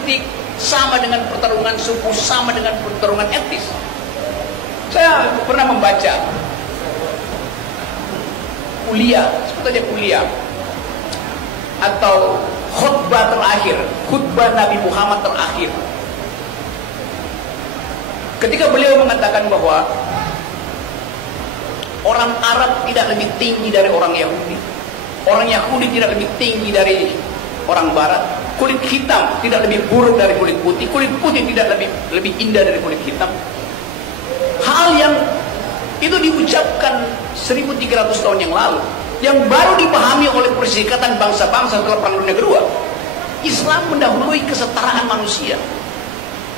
politik sama dengan pertarungan suku, sama dengan pertarungan etnis. Saya pernah membaca kuliah, sebut aja kuliah, atau khutbah terakhir, khutbah Nabi Muhammad terakhir. Ketika beliau mengatakan bahwa orang Arab tidak lebih tinggi dari orang Yahudi, orang Yahudi tidak lebih tinggi dari orang Barat, kulit hitam tidak lebih buruk dari kulit putih tidak lebih indah dari kulit hitam. Hal yang itu diucapkan 1300 tahun yang lalu, yang baru dipahami oleh Perserikatan Bangsa-Bangsa setelah Perang Dunia Kedua. Islam mendahului kesetaraan manusia.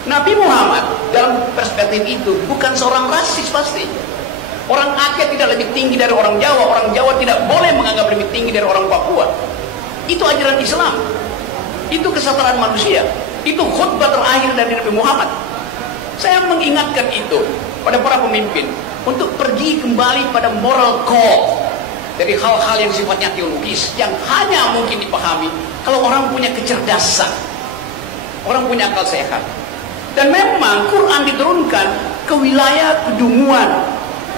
Nabi Muhammad dalam perspektif itu bukan seorang rasis pasti. Orang Aceh tidak lebih tinggi dari orang Jawa, orang Jawa tidak boleh menganggap lebih tinggi dari orang Papua. Itu ajaran Islam. Itu kesetaraan manusia. Itu khutbah terakhir dari Nabi Muhammad. Saya mengingatkan itu pada para pemimpin untuk pergi kembali pada moral code dari hal-hal yang sifatnya teologis, yang hanya mungkin dipahami kalau orang punya kecerdasan, orang punya akal sehat. Dan memang Quran diturunkan ke wilayah kedunguan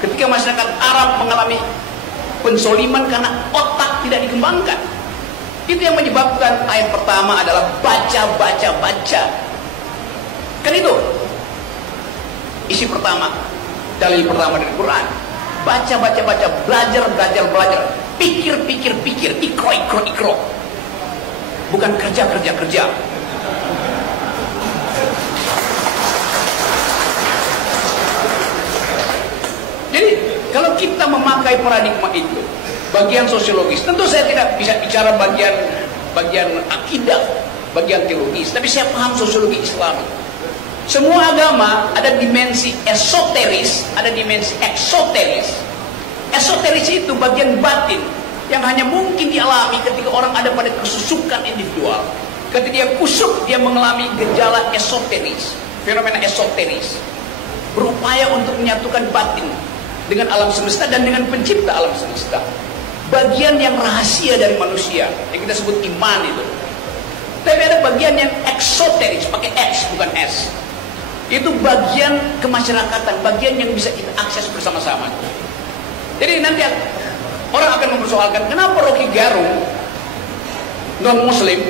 ketika masyarakat Arab mengalami pensoliman karena otak tidak dikembangkan. Itu yang menyebabkan ayat pertama adalah baca. Kan itu isi pertama, dalil pertama dari Quran. Baca, belajar, pikir, ikro. Bukan kerja. Jadi kalau kita memakai paradigma itu, bagian sosiologis, tentu saya tidak bisa bicara bagian akidah, bagian teologis, tapi saya paham sosiologi Islam. Semua agama ada dimensi esoteris, ada dimensi eksoteris. Esoteris itu bagian batin yang hanya mungkin dialami ketika orang ada pada kesusukan individual. Ketika dia kusuk, dia mengalami gejala esoteris, fenomena esoteris. Berupaya untuk menyatukan batin dengan alam semesta dan dengan pencipta alam semesta. Bagian yang rahasia dari manusia yang kita sebut iman itu. Tapi ada bagian yang eksoteris, pakai X bukan S. Itu bagian kemasyarakatan, bagian yang bisa kita akses bersama-sama. Jadi nanti orang akan mempersoalkan kenapa Rocky Gerung non Muslim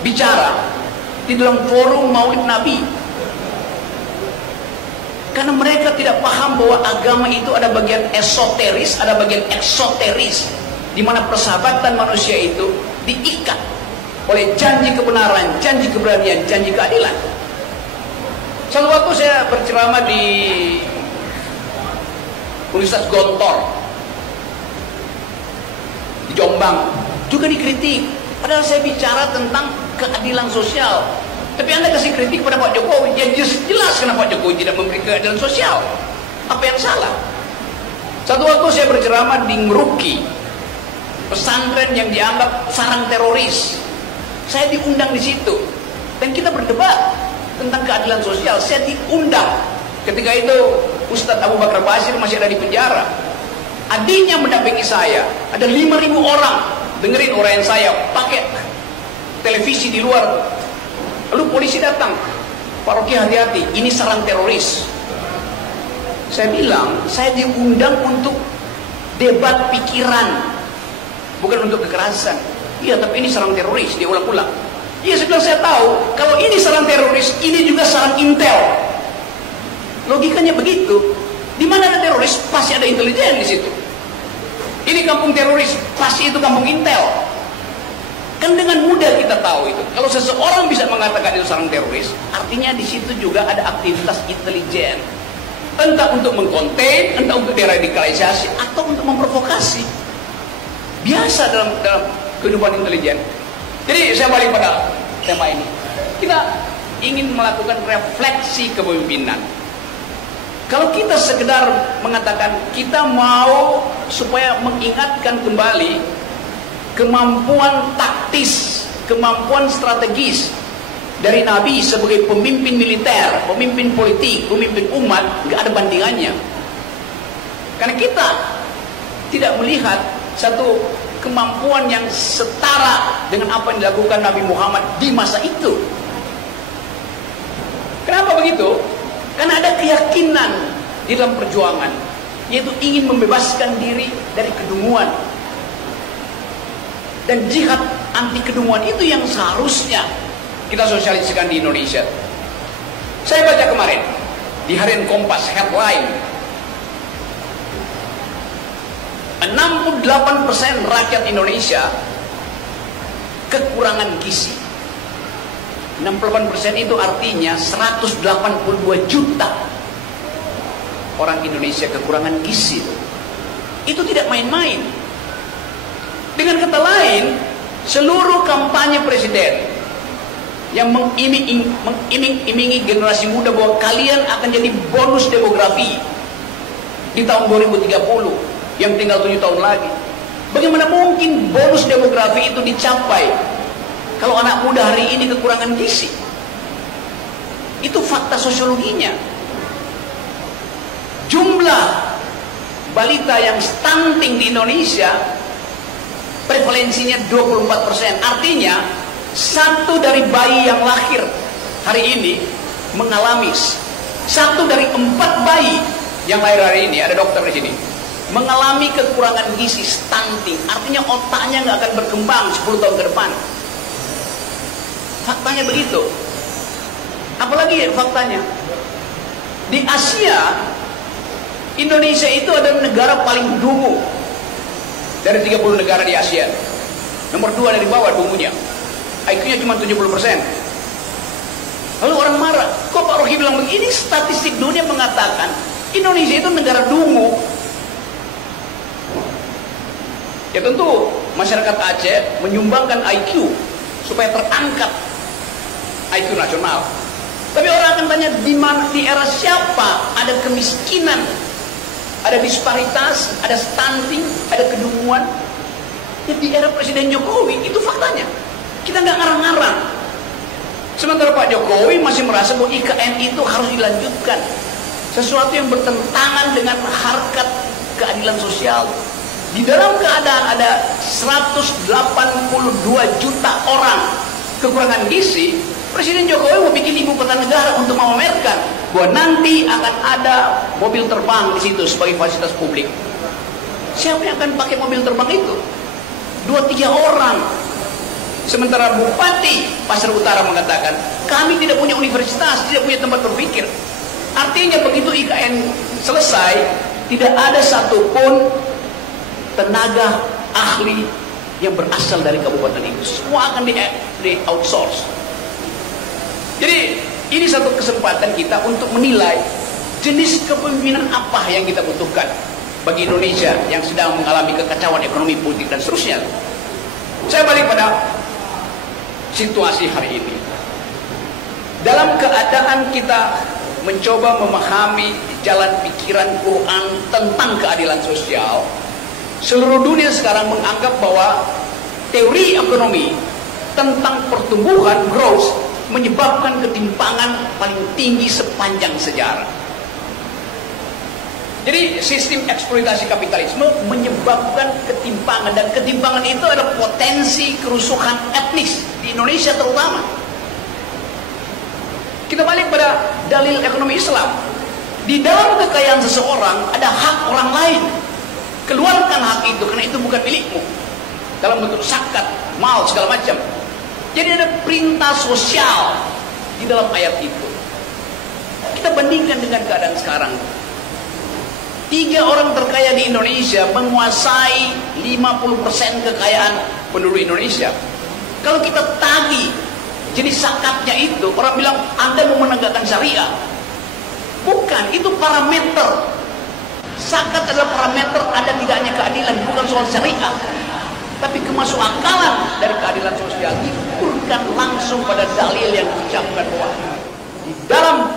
bicara di dalam forum Maulid Nabi. Karena mereka tidak paham bahwa agama itu ada bagian esoteris, ada bagian eksoteris, di mana persahabatan manusia itu diikat oleh janji kebenaran, janji keberanian, janji keadilan. Suatu waktu saya berceramah di Universitas Gontor di Jombang, juga dikritik. Padahal saya bicara tentang keadilan sosial. Tapi Anda kasih kritik pada Pak Jokowi, yang jelas kenapa Pak Jokowi tidak memberi keadilan sosial. Apa yang salah? Satu waktu saya berceramah di Ngeruki, pesantren yang dianggap sarang teroris. Saya diundang di situ dan kita berdebat tentang keadilan sosial. Saya diundang. Ketika itu Ustadz Abu Bakar Basir masih ada di penjara. Adiknya mendampingi saya. Ada 5.000 orang dengerin uraian saya pakai televisi di luar. Lalu polisi datang. Pak Rocky hati-hati, ini sarang teroris. Saya bilang, saya diundang untuk debat pikiran, bukan untuk kekerasan. Iya, tapi ini sarang teroris, dia ulang-ulang. Iya, saya bilang saya tahu, kalau ini sarang teroris, ini juga sarang intel. Logikanya begitu. Di mana ada teroris, pasti ada intelijen di situ. Ini kampung teroris, pasti itu kampung intel. Kan dengan mudah kita tahu itu. Kalau seseorang bisa mengatakan itu sarang teroris, artinya di situ juga ada aktivitas intelijen. Entah untuk mengkonten, entah untuk deradikalisasi, atau untuk memprovokasi. Biasa dalam kehidupan intelijen. Jadi saya balik pada tema ini. Kita ingin melakukan refleksi kepemimpinan. Kalau kita sekedar mengatakan kita mau supaya mengingatkan kembali kemampuan taktis, kemampuan strategis dari Nabi sebagai pemimpin militer, pemimpin politik, pemimpin umat, nggak ada bandingannya. Karena kita tidak melihat satu kemampuan yang setara dengan apa yang dilakukan Nabi Muhammad di masa itu. begitu? Karena ada keyakinan di dalam perjuangan, yaitu ingin membebaskan diri dari kedunguan. Dan jihad anti kedunguan itu yang seharusnya kita sosialisasikan di Indonesia. Saya baca kemarin di Harian Kompas headline, 68% rakyat Indonesia kekurangan gizi. 68% itu artinya 182 juta orang Indonesia kekurangan gizi. Itu tidak main-main. Dengan kata lain, seluruh kampanye presiden yang mengiming-imingi generasi muda bahwa kalian akan jadi bonus demografi di tahun 2030 yang tinggal 7 tahun lagi. Bagaimana mungkin bonus demografi itu dicapai kalau anak muda hari ini kekurangan gizi? Itu fakta sosiologinya. Jumlah balita yang stunting di Indonesia prevalensinya 24%. Artinya 1 dari bayi yang lahir hari ini mengalami, 1 dari 4 bayi yang lahir hari ini, ada dokter di sini, mengalami kekurangan gizi, stunting. Artinya otaknya nggak akan berkembang 10 tahun ke depan. Faktanya begitu. Apalagi faktanya, di Asia, Indonesia itu adalah negara paling dungu dari 30 negara di Asia. Nomor 2 dari bawah dungunya. IQ-nya cuma 70%. Lalu orang marah, kok Pak Rocky bilang begini? Statistik dunia mengatakan Indonesia itu negara dungu. Ya tentu masyarakat Aceh menyumbangkan IQ supaya terangkat IQ nasional. Tapi orang akan tanya, di mana, di era siapa ada kemiskinan, ada disparitas, ada stunting, ada kedunguan? Ya di era Presiden Jokowi, itu faktanya. Kita nggak ngarang-ngarang. Sementara Pak Jokowi masih merasa bahwa IKN itu harus dilanjutkan. Sesuatu yang bertentangan dengan harkat keadilan sosial. Di dalam keadaan ada 182 juta orang kekurangan gizi, Presiden Jokowi mau bikin ibu kota negara untuk memamerkan bahwa nanti akan ada mobil terbang di situ sebagai fasilitas publik. Siapa yang akan pakai mobil terbang itu? 2-3 orang. Sementara Bupati Pasar Utara mengatakan, kami tidak punya universitas, tidak punya tempat berpikir. Artinya begitu IKN selesai, tidak ada satupun tenaga ahli yang berasal dari kabupaten itu. Semua akan di outsource. Jadi ini satu kesempatan kita untuk menilai jenis kepemimpinan apa yang kita butuhkan bagi Indonesia yang sedang mengalami kekacauan ekonomi, politik, dan seterusnya. Saya balik pada situasi hari ini. Dalam keadaan kita mencoba memahami jalan pikiran Quran tentang keadilan sosial, seluruh dunia sekarang menganggap bahwa teori ekonomi tentang pertumbuhan, growth, menyebabkan ketimpangan paling tinggi sepanjang sejarah. Jadi sistem eksploitasi kapitalisme menyebabkan ketimpangan, dan ketimpangan itu ada potensi kerusuhan etnis di Indonesia terutama. Kita balik pada dalil ekonomi Islam. Di dalam kekayaan seseorang ada hak orang lain. Keluarkan hak itu karena itu bukan milikmu. Dalam bentuk zakat, mal, segala macam. Jadi ada perintah sosial di dalam ayat itu. Kita bandingkan dengan keadaan sekarang. 3 orang terkaya di Indonesia menguasai 50% kekayaan penduduk Indonesia. Kalau kita tagih jenis zakatnya itu, orang bilang Anda mau menegakkan syariah. Bukan, itu parameter. Zakat adalah parameter ada tidaknya keadilan, bukan soal syariah. Tapi kemasukakalan dari keadilan sosial diukurkan langsung pada dalil yang diucapkan bahwa di dalam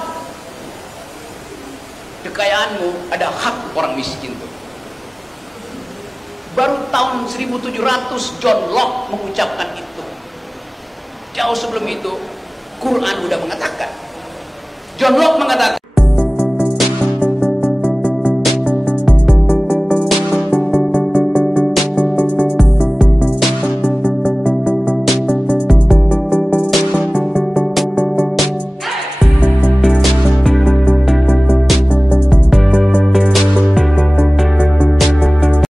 kekayaanmu ada hak orang miskin itu. Baru tahun 1700 John Locke mengucapkan itu. Jauh sebelum itu Quran sudah mengatakan. John Locke mengatakan